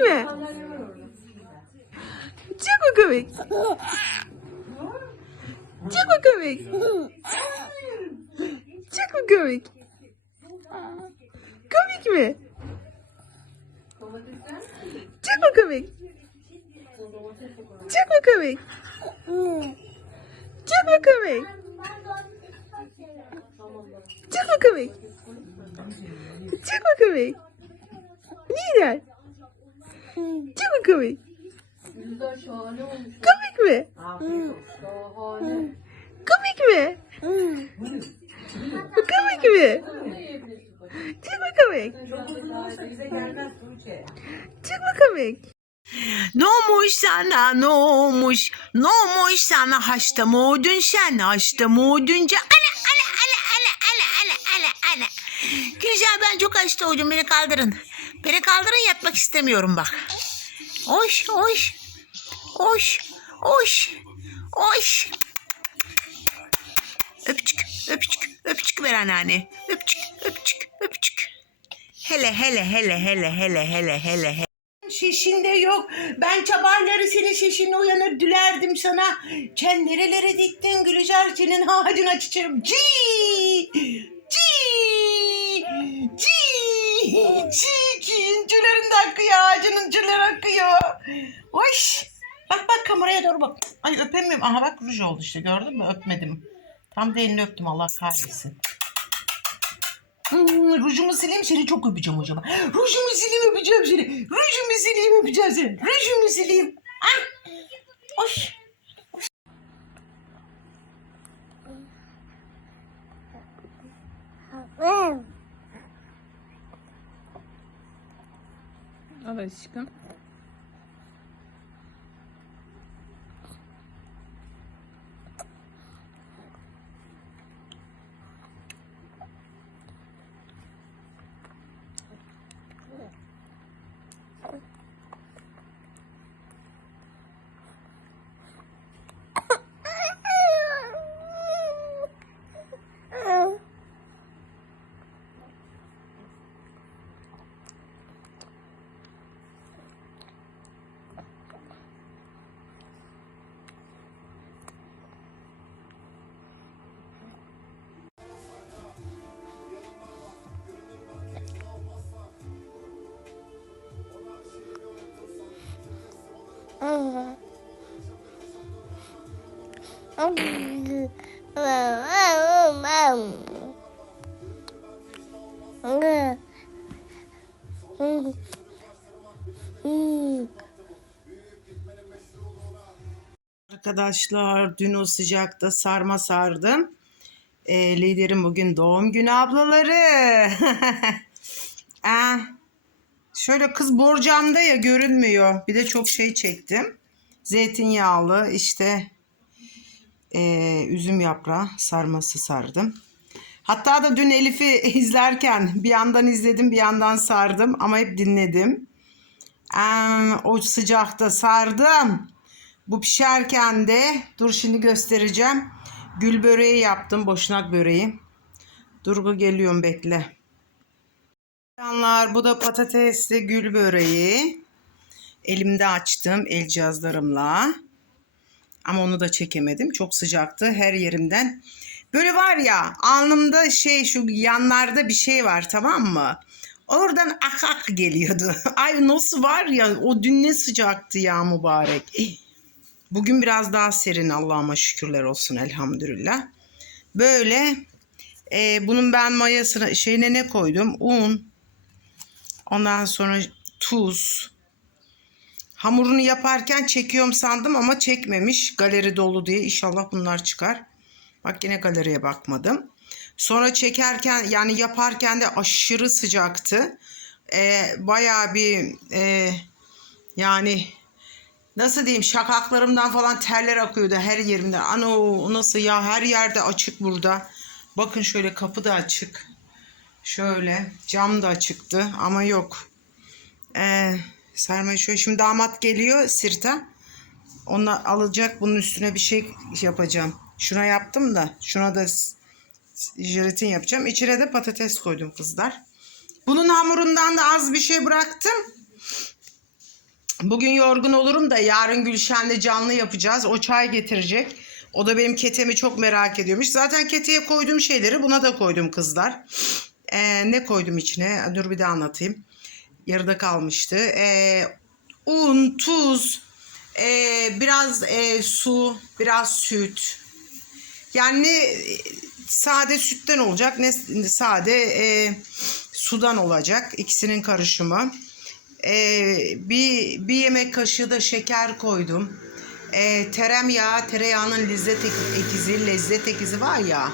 mi? Çok mu komik? Çok mu komik? Çok mu komik? Komik mi? Çok mu komik? Çok mu komik? Çok mu komik? Çok mu komik? Çok mu komik? Neden? Çok mu komik? Komik mi? Komik mi? Komik mi? Çok mu komik? Çok mu komik? Ne olmuş sana ne olmuş? Ne olmuş sana haşta mı oldun sen haşta mı oldunca? Ana ana ana ana ana ana ana ana. Güzel ben çok hasta oldum beni kaldırın. Beni kaldırın yatmak istemiyorum bak. Oş oş. Oş oş oş. Öpücük öpücük öpücük ver anneanne. Öpücük öpücük öpücük. Hele hele hele hele hele hele hele hele. Şişinde yok. Ben çabayları senin şişinle uyanır dülerdim sana. Sen nerelere diktin Gülücar senin ağacına çiçeğim. Ci! Ci! Ci! İncilerin de akıyor ağacının incirleri akıyor. Hoş! Bak bak kameraya doğru bak. Ay öpemiyorum. Aha bak ruj oldu işte gördün mü? Öpmedim. Tam da elini öptüm Allah kahretsin. Hmm, rujumu sileyim seni çok öpeceğim hocam. Rujumu sileyim öpeceğim seni. Rujumu sileyim öpeceğim seni. Rujumu sileyim. Ah. Hoş. Al aşkım. Arkadaşlar dün o sıcakta sarma sardım. Ee, liderim bugün doğum günü ablaları. ah, şöyle kız borcamda ya görünmüyor. Bir de çok şey çektim. Zeytinyağlı işte ee, üzüm yaprağı sarması sardım. Hatta da dün Elif'i izlerken bir yandan izledim bir yandan sardım ama hep dinledim. Aa, o sıcakta sardım. Bu pişerken de dur şimdi göstereceğim. Gül böreği yaptım. Boşnak böreği. Durgu geliyorum bekle. Canlar bu da patatesli gül böreği. Elimde açtım el cihazlarımla. Ama onu da çekemedim. Çok sıcaktı her yerimden. Böyle var ya alnımda şey şu yanlarda bir şey var tamam mı? Oradan ak ak geliyordu. Ay nasıl var ya o dün ne sıcaktı ya mübarek. Bugün biraz daha serin Allah'ıma şükürler olsun elhamdülillah. Böyle e, bunun ben mayasına şeyine ne koydum? Un. Ondan sonra tuz. Hamurunu yaparken çekiyorum sandım ama çekmemiş. Galeri dolu diye inşallah bunlar çıkar. Bak yine galeriye bakmadım. Sonra çekerken yani yaparken de aşırı sıcaktı. E, bayağı bir e, yani nasıl diyeyim şakaklarımdan falan terler akıyordu her yerimden. Ana o nasıl ya her yerde açık burada. Bakın şöyle kapı da açık. Şöyle cam da açıktı ama yok. Ee, sarmayı şöyle şimdi damat geliyor sirta. Onu alacak bunun üstüne bir şey yapacağım. Şuna yaptım da şuna da jelatin yapacağım. İçine de patates koydum kızlar. Bunun hamurundan da az bir şey bıraktım. Bugün yorgun olurum da yarın Gülşen'le canlı yapacağız. O çay getirecek. O da benim ketemi çok merak ediyormuş. Zaten keteye koyduğum şeyleri buna da koydum kızlar. Ee, ne koydum içine? Dur bir de anlatayım. Yarıda kalmıştı. Ee, un, tuz, ee, biraz ee, su, biraz süt. Yani ne sade sütten olacak ne sade ee, sudan olacak. İkisinin karışımı. Ee, bir, bir yemek kaşığı da şeker koydum. Ee, tereyağı, tereyağının lezzet ek- ekizi, lezzet ekizi var ya.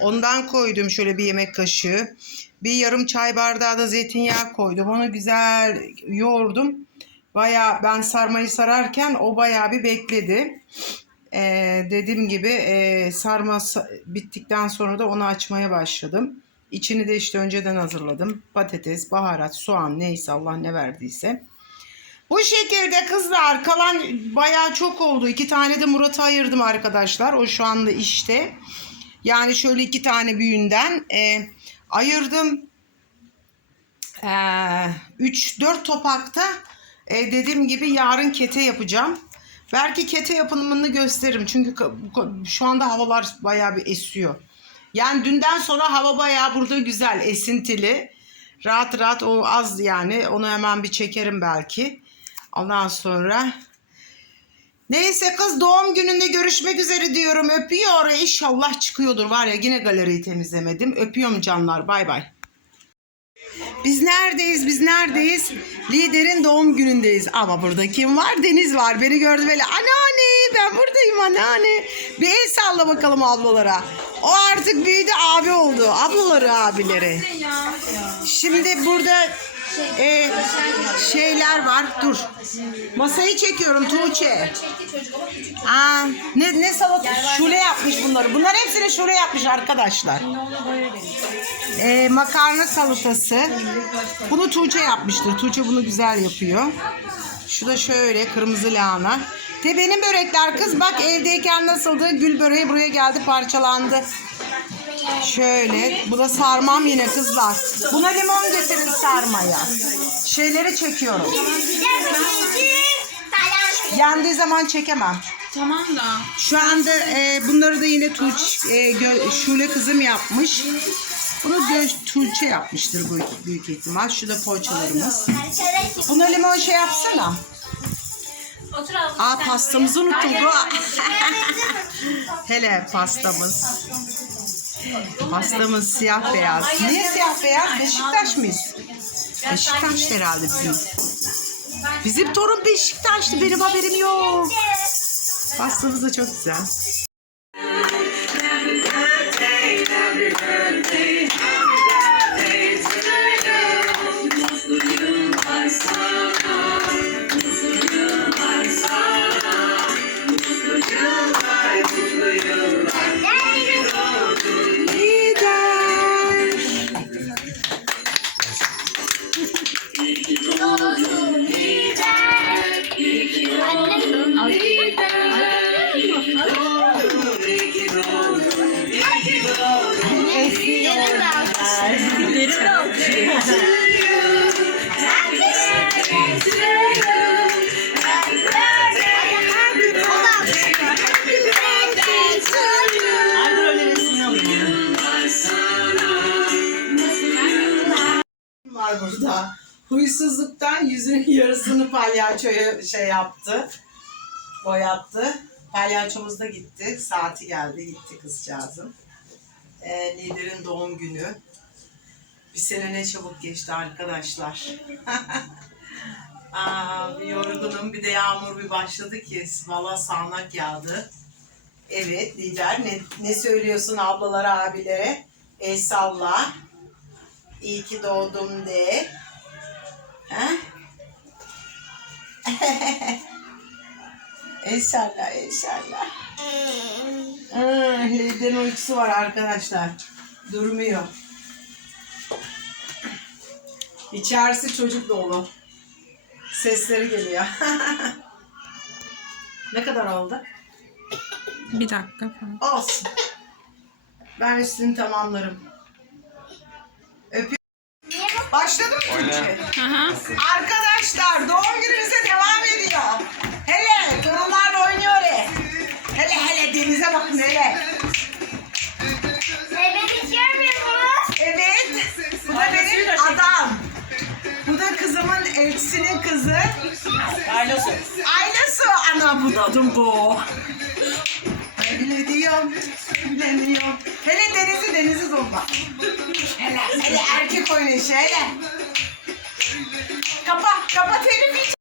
Ondan koydum şöyle bir yemek kaşığı. Bir yarım çay bardağı da zeytinyağı koydum. Onu güzel yoğurdum. Baya ben sarmayı sararken o baya bir bekledi. Ee, dediğim gibi e, sarma sa- bittikten sonra da onu açmaya başladım. İçini de işte önceden hazırladım. Patates, baharat, soğan neyse Allah ne verdiyse. Bu şekilde kızlar kalan bayağı çok oldu. İki tane de Murat'a ayırdım arkadaşlar. O şu anda işte. Yani şöyle iki tane büyüğünden e, ayırdım. 3-4 topakta e, dediğim gibi yarın kete yapacağım. Belki kete yapımını gösteririm. Çünkü şu anda havalar bayağı bir esiyor. Yani dünden sonra hava bayağı burada güzel, esintili. Rahat rahat o az yani. Onu hemen bir çekerim belki. Ondan sonra Neyse kız doğum gününde görüşmek üzere diyorum. Öpüyor. İnşallah çıkıyordur. Var ya yine galeriyi temizlemedim. Öpüyorum canlar. Bay bay. Biz neredeyiz? Biz neredeyiz? Liderin doğum günündeyiz. Ama burada kim var? Deniz var. Beni gördü böyle. Anneanne ben buradayım anneanne. Bir el salla bakalım ablalara. O artık büyüdü abi oldu. Ablaları abileri. Şimdi burada e, şeyler var. Dur. Masayı çekiyorum Tuğçe. Aa, ne, ne salata? Şule yapmış bunları. Bunlar hepsini şule yapmış arkadaşlar. Ee, makarna salatası. Bunu Tuğçe yapmıştır. Tuğçe bunu güzel yapıyor. Şu da şöyle kırmızı lahana. De benim börekler kız bak evdeyken nasıldı? Gül böreği buraya geldi parçalandı. Şöyle. Bu da sarmam yine kızlar. Buna limon getirin sarmaya. Şeyleri çekiyorum. Yendiği zaman çekemem. Tamam da. Şu anda e, bunları da yine Tuğç, e, Gö- Şule kızım yapmış. Bunu Gö- Tuğçe yapmıştır bu büyük ihtimal. Şu da poğaçalarımız. Buna limon şey yapsana. Otur abla. Aa pastamızı unuttum. Hele pastamız. Pastamız siyah beyaz. Niye siyah beyaz? Beşiktaş mıyız? Beşiktaş herhalde bizim. Bizim torun Beşiktaşlı benim haberim yok. Pastamız da çok güzel. Burada. Huysuzluktan yüzünün yarısını palyaçoya şey yaptı. Boyattı. Palyaçomuz da gitti. Saati geldi. Gitti kızcağızın. Ee, liderin doğum günü. Bir sene ne çabuk geçti arkadaşlar. Aa, bir yorgunum. Bir de yağmur bir başladı ki. Valla sağanak yağdı. Evet lider. Ne, ne söylüyorsun ablalara abilere? El salla. İyi ki doğdum de. Ha? inşallah inşallah. Hmm, Lider'in uykusu var arkadaşlar. Durmuyor. İçerisi çocuk dolu. Sesleri geliyor. ne kadar oldu? Bir dakika falan. Olsun. Ben üstünü tamamlarım. Başladı mı Tuğçe? Arkadaşlar doğum günümüze devam ediyor. Hele torunlarla oynuyor hele. Hele hele denize bakın hele. Evet hiç görmüyorsunuz. Evet. Bu da benim adam. Bu da kızımın elçisinin kızı. Aylosu. Aylosu. Ana bu da adım bu. Evleniyorum. Evleniyorum. Hele denizi denizi zumba. hele hele erkek oynayışı hele. Kapa kapa telefonu.